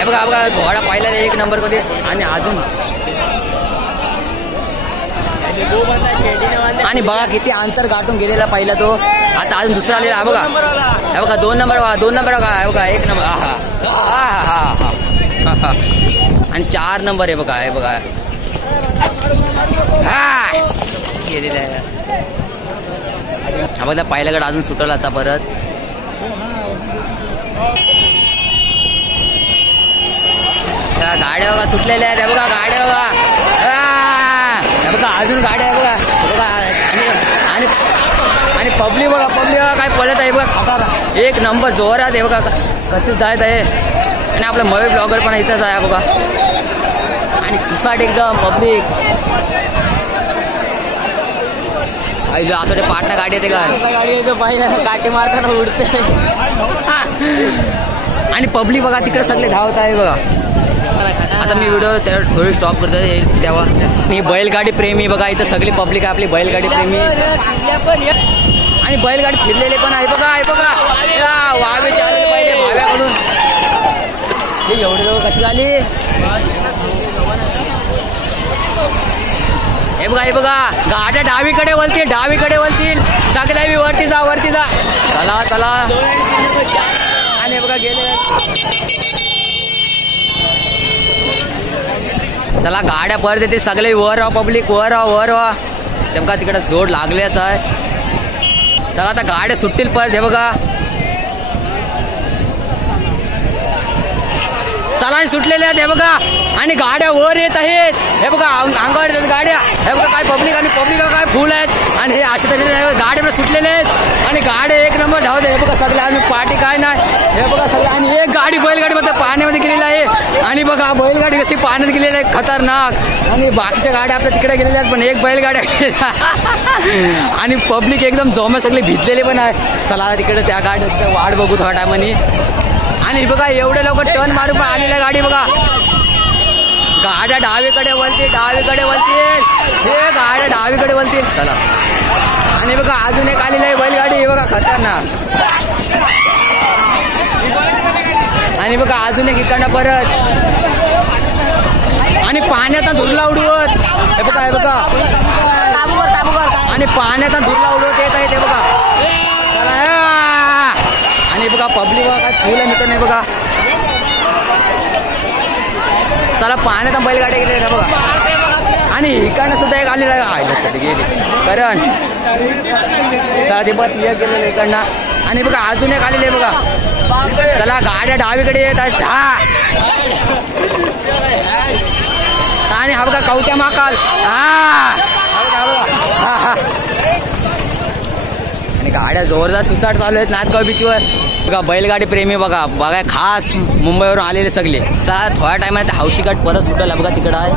हे बघा बघा घोडा पाहिला एक नंबर मध्ये. आणि अजून आणि बघा किती अंतर गाठून गेलेला पहिला तो. आता अजून दुसरा आलेला हा बघा. हे बघा 2 नंबर बघा 2 नंबर बघा. हे बघा 1 नंबर. हा आणि 4 नंबर आहे बघा. हे बघा गेलेला आहे. हा बघा पहिला गड अजून सुटला आता परत. गाड्या बघा सुटलेल्या आहेत. बघा गाड्या बघा. हे बघा अजून गाड्या आहे बघा. बघा आणि पब्लिक बघा काय पळत आहे बघा. एक नंबर जोरात आहे बघा. कसं जायचं आहे. आणि आपला मयूर ब्लॉगर पण इथंच आहे बघा. आणि सुसाट एकदम पब्लिक. असं ते पाटणा गाडी येते का गाडी येते पाहिजे काटे मारताना उडते. आणि पब्लिक बघा तिकडे सगळे धावत आहे बघा. आता मी व्हिडिओ थोडी स्टॉप करतो तेव्हा. मी बैलगाडी प्रेमी बघा इथं सगळी पब्लिक आहे आपली बैलगाडी प्रेमी. आणि बैलगाडी फिरलेले पण आहे बघा. आहे बघा वावेचे आले पहिले भाव्याकडून. हे एवढे लोक कशी झाली. हे बघा गाड्या डावीकडे वळतील सगळ्या बी वरती जा चला. आणि बघा गेले. चला गाड्या परत येते सगळे वर पब्लिक वर तेव्हा तिकडे जोड लागलेच आहे. चला आता गाड्या सुटतील परत. हे बघा चला सुटलेल्या आहेत. हे बघा आणि गाड्या वर येत आहेत. हे बघा अंगावर येतात गाड्या. हे बघा काय पब्लिक काय फुल आहेत. आणि हे असे तसे गाड्या सुटलेले आहेत. आणि गाड्या एक नंबर धावते. हे बघा सगळ्या आणि पार्टी काय नाही. हे बघा सगळं. आणि एक गाडी बैलगाडी मध्ये पाण्यामध्ये गेलेली आहे. आणि बघा बैलगाडी कशी पाण्यात गेलेली आहे खतरनाक. आणि बाकीच्या गाड्या आपल्या तिकडे गेलेल्या आहेत पण एक बैलगाड्या आणि पब्लिक एकदम जोमे सगळे भिजलेले पण आहे. चला तिकडे त्या गाड्या वाट बघू थोड्या टायमाने. आणि बघा एवढे लोक टर्न मारून पण आलेल्या गाडी बघा. गाड्या डावीकडे वळतील. हे गाड्या डावीकडे वळतील. चला आणि बघा अजून एक आलेली आहे बैलगाडी. हे बघा खतरनाक. आणि बघा अजून एक इकडनं परत. आणि पाण्याचा धुरला उडवत. हे बघा आणि पाण्याचा धुरला उडवत येत आहे ते बघा. आणि बघा पब्लिक बघा काय फुलं मित्र नाही बघा. चला पाण्यात बैलगाड्या गेले बघा. आणि इकडनं सुद्धा एक आलेला गेली करण. चला ते बघ गेलेलं इकडनं. आणि बघा अजून एक आलेले बघा. चला गाड्या डावीकडे येत आहेत. आणि हा बघा कवट्या महाकाल. आणि गाड्या जोरदार सुसाट चालू आहेत नाथगाव बीचवर. बघा बैलगाडी प्रेमी बघा खास मुंबईवरून आलेले सगळे. चला थोड्या टायमात हौशी घाट परत सुटल बघा तिकडं आहे.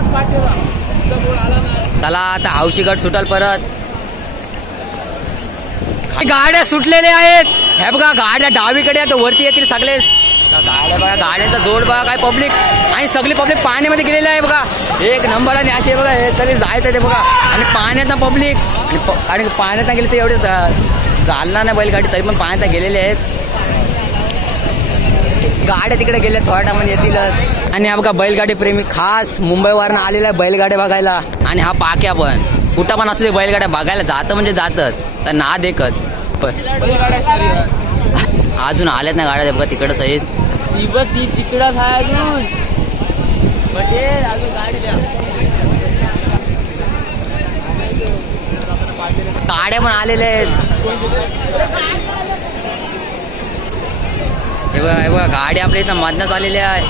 चला आता हौशी घाट सुटल परत. गाड्या सुटलेल्या आहेत. हे बघा गाड्या डावीकडे आहेत वरती येतील सगळे गाड्या बघा. गाड्याचा जोड बघा काय पब्लिक. आणि सगळी पब्लिक पाण्यामध्ये गेलेली आहे बघा. एक नंबर. आणि असे बघा हे तरी जायचं ते बघा. आणि पाण्याचा पब्लिक आणि पाण्यात गेले ते एवढे चालणार नाही बैलगाडी तरी पण पाण्यात गेलेले आहेत. गाड्या तिकडे गेल्या थोड्या टायमाने येतील. आणि हा बघा बैलगाडी प्रेमी खास मुंबईवरून आलेला आहे बैलगाड्या बघायला. आणि हा पाक्या पण कुठं पण असू दे बैलगाड्या बघायला जातं म्हणजे जातच तर ना देखत. पण अजून आल्यात ना गाड्या बघा तिकडच आहेत. तिकडच आहे अजून गाड्या पण आलेल्या आहेत. हे बघा गाडी आपल्या इथं मधनच आलेल्या आहे.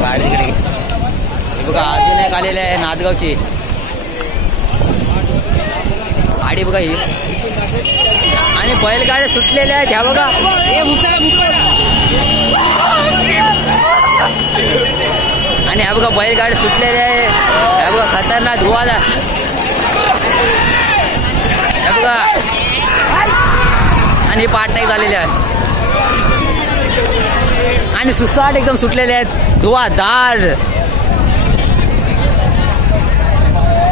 गाडी तिकडे. हे बघा अजून एक आलेले आहे नाथगावची गाडी बघा ही. आणि बैलगाड्या सुटलेल्या आहेत ह्या बघा. आणि ह्या बघा बैलगाड्या सुटलेल्या आहे. ह्या बघा खतरनाक धुवाला. ह्या बघा आणि पाटनाईक झालेले आहेत. आणि सुसाट एकदम सुटलेले आहेत धुवाधार.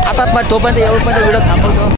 आता तोपर्यंत एवढपर्यंत व्हिडिओ थांबवतो.